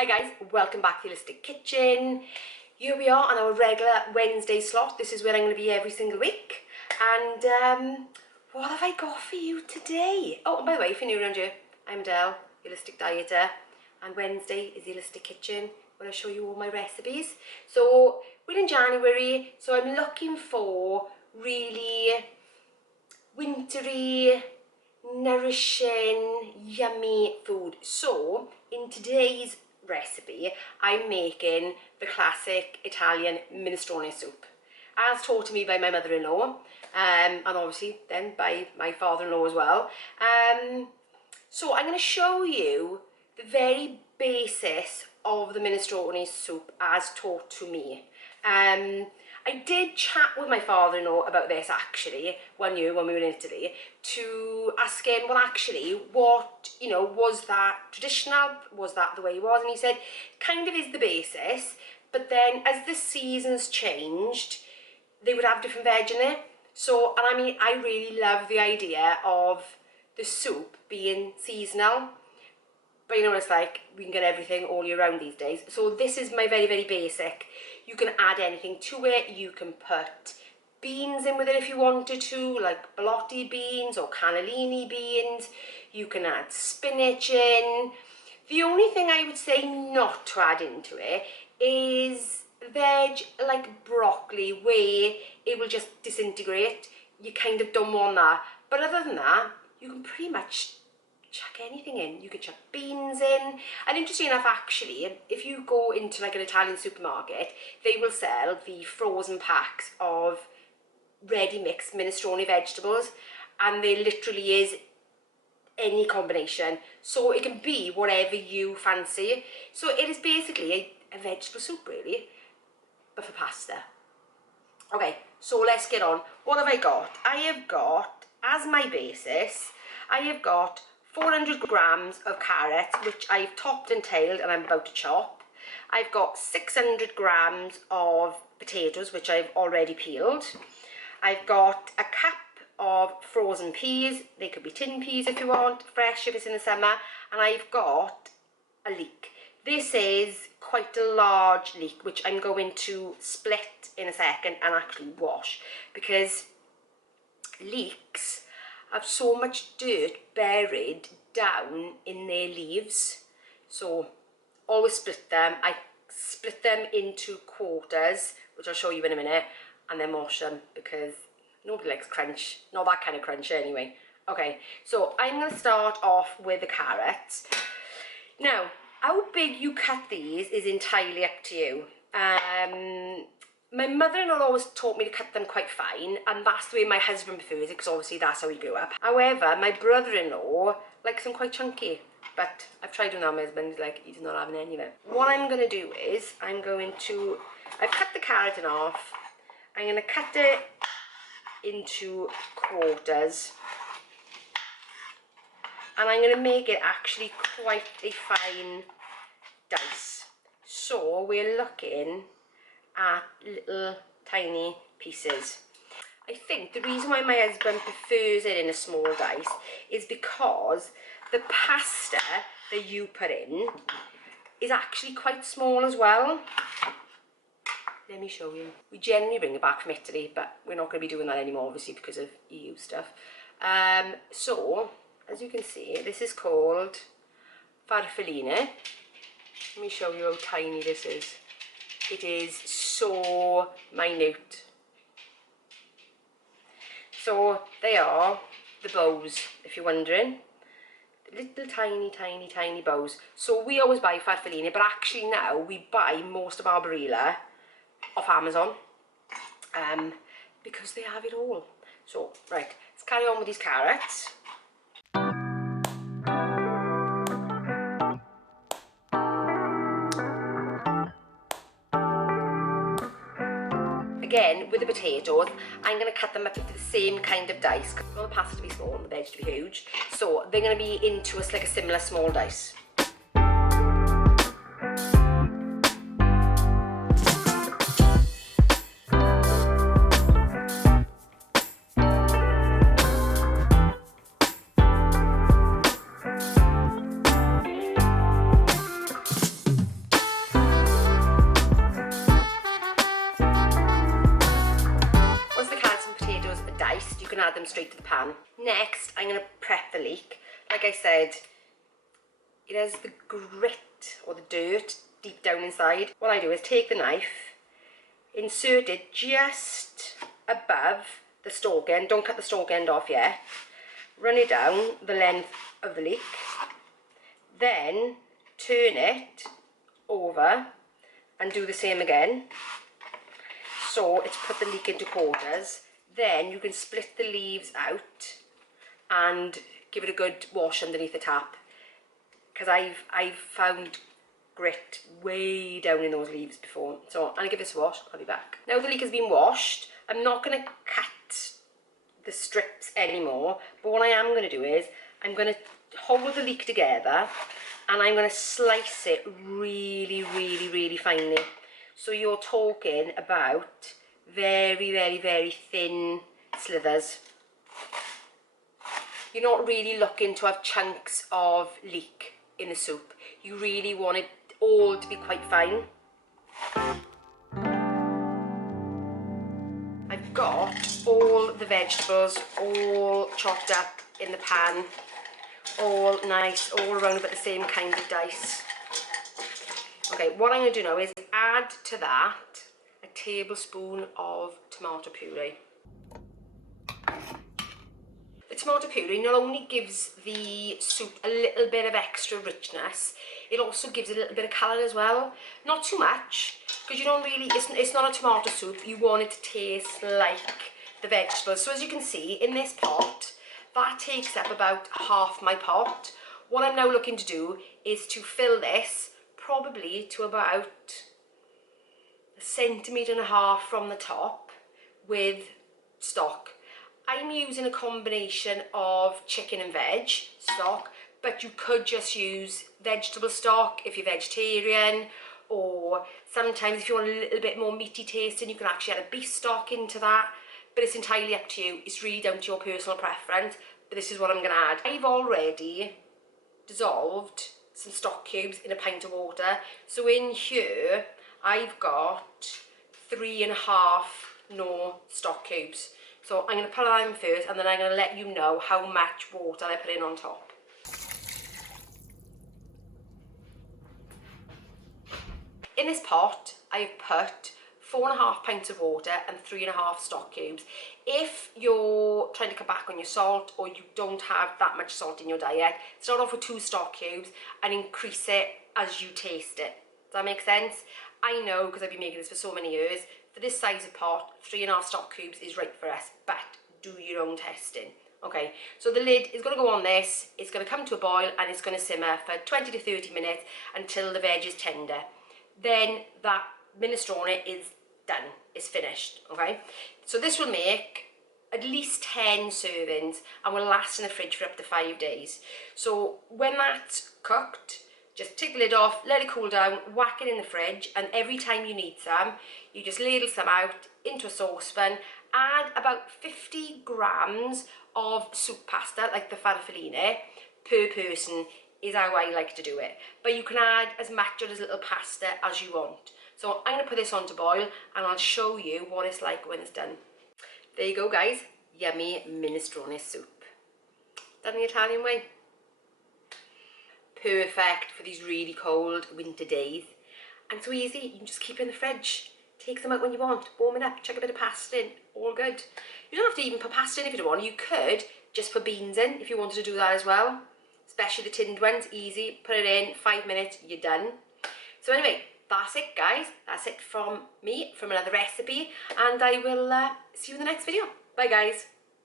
Hi guys, welcome back to the Holistic Kitchen. Here we are on our regular Wednesday slot. This is where I'm going to be every single week. And what have I got for you today? Oh, and by the way, if you're new around here, I'm Del, Holistic Dieter, and Wednesday is the Holistic Kitchen where I show you all my recipes. So we're in January, so I'm looking for really wintry, nourishing, yummy food. So in today's recipe, I'm making the classic Italian minestrone soup, as taught to me by my mother-in-law, and obviously then by my father-in-law as well. So I'm going to show you the very basis of the minestrone soup as taught to me. I did chat with my father-in-law about this actually one year when we were in Italy, to ask him, well actually, what, was that traditional? Was that the way it was? And he said, kind of is the basis, but then as the seasons changed, they would have different veg in it. So, and I mean, I really love the idea of the soup being seasonal. But you know what it's like, we can get everything all year round these days. So this is my very, very basic. You can add anything to it. You can put beans in with it if you wanted to, like ballotti beans or cannellini beans. You can add spinach in. The only thing I would say not to add into it is veg like broccoli, where it will just disintegrate. You kind of don't want that. But other than that, you can pretty much chuck anything in. You can chuck beans in. And interesting enough, actually, if you go into like an Italian supermarket, they will sell the frozen packs of ready mixed minestrone vegetables, and there literally is any combination, so it can be whatever you fancy. So it is basically a vegetable soup really, but for pasta. Okay, so let's get on. What have I got? I have got, as my basis, I have got 400 grams of carrots, which I've topped and tailed and I'm about to chop. I've got 600 grams of potatoes, which I've already peeled. I've got a cup of frozen peas. They could be tin peas if you want, fresh if it's in the summer. And I've got a leek. This is quite a large leek, which I'm going to split in a second and actually wash, because leeks have so much dirt buried down in their leaves. So always split them. I split them into quarters, which I'll show you in a minute, and then wash them, because nobody likes crunch, not that kind of crunch anyway. Okay, so I'm going to start off with the carrots. Now, how big you cut these is entirely up to you. My mother-in-law always taught me to cut them quite fine, and that's the way my husband prefers it, because obviously that's how he grew up. However, my brother-in-law likes them quite chunky, but I've tried with my husband, he's like, he's not having any of it. What I'm going to do is, I've cut the carrot in half. I'm going to cut it into quarters, and I'm going to make it actually quite a fine dice. So we're looking at little tiny pieces. I think the reason why my husband prefers it in a small dice is because the pasta that you put in is actually quite small as well. Let me show you. We generally bring it back from Italy, but we're not going to be doing that anymore, obviously, because of EU stuff. So, as you can see, this is called farfalline. Let me show you how tiny this is. It is so minute. So they are the bows, if you're wondering. The little tiny, tiny, tiny bows. So we always buy farfalline, but actually now we buy most of our barilla off Amazon, because they have it all. So, right, let's carry on with these carrots. Again, with the potatoes, I'm going to cut them up into the same kind of dice. I want the pasta to be small and the veg to be huge. So they're going to be into like a similar small dice. them straight to the pan. Next, I'm going to prep the leek. Like I said, it has the grit or the dirt deep down inside. What I do is take the knife, insert it just above the stalk end. Don't cut the stalk end off yet. Run it down the length of the leek. Then turn it over and do the same again. So it's put the leek into quarters. Then you can split the leaves out and give it a good wash underneath the tap, because I've found grit way down in those leaves before. So I'm going to give this a wash. I'll be back. Now the leek has been washed, I'm not going to cut the strips anymore, but what I am going to do is I'm going to hold the leek together and I'm going to slice it really, really, really finely. So you're talking about very, very, very thin slithers. You're not really looking to have chunks of leek in the soup. You really want it all to be quite fine. I've got all the vegetables all chopped up in the pan, all nice, all around about the same kind of dice. Okay, what I'm going to do now is add to that a tablespoon of tomato puree. The tomato puree not only gives the soup a little bit of extra richness, it also gives a little bit of colour as well. Not too much, because you don't really, it's not a tomato soup, you want it to taste like the vegetables. So as you can see, in this pot, that takes up about half my pot. What I'm now looking to do is to fill this probably to about 1.5 centimetres from the top with stock. I'm using a combination of chicken and veg stock, but you could just use vegetable stock if you're vegetarian, or sometimes if you want a little bit more meaty taste, and you can actually add a beef stock into that, but it's entirely up to you. It's really down to your personal preference, but this is what I'm going to add. I've already dissolved some stock cubes in a pint of water, so in here I've got 3.5 stock cubes. So I'm going to put that in first, and then I'm going to let you know how much water I put in on top. In this pot, I've put 4.5 pints of water and 3.5 stock cubes. If you're trying to cut back on your salt, or you don't have that much salt in your diet, start off with 2 stock cubes and increase it as you taste it. Does that make sense? I know, because I've been making this for so many years, for this size of pot, 3.5 stock cubes is right for us, but do your own testing. Okay, so the lid is going to go on this, it's going to come to a boil, and it's going to simmer for 20 to 30 minutes until the veg is tender. Then that minestrone is done, it's finished, okay? So this will make at least 10 servings and will last in the fridge for up to 5 days. So when that's cooked, just take the lid off, let it cool down, whack it in the fridge, and every time you need some, you just ladle some out into a saucepan, add about 50 grams of soup pasta, like the farfaline, per person is how I like to do it. But you can add as much or as little pasta as you want. So I'm going to put this on to boil, and I'll show you what it's like when it's done. There you go, guys. Yummy minestrone soup. Done the Italian way. Perfect for these really cold winter days, and so easy. You can just keep it in the fridge, take them out when you want, warm it up, chuck a bit of pasta in, all good. You don't have to even put pasta in if you don't want. You could just put beans in if you wanted to do that as well, especially the tinned ones. Easy, put it in, 5 minutes, you're done. So anyway, that's it, guys. That's it from me, from another recipe, and I will see you in the next video. Bye, guys.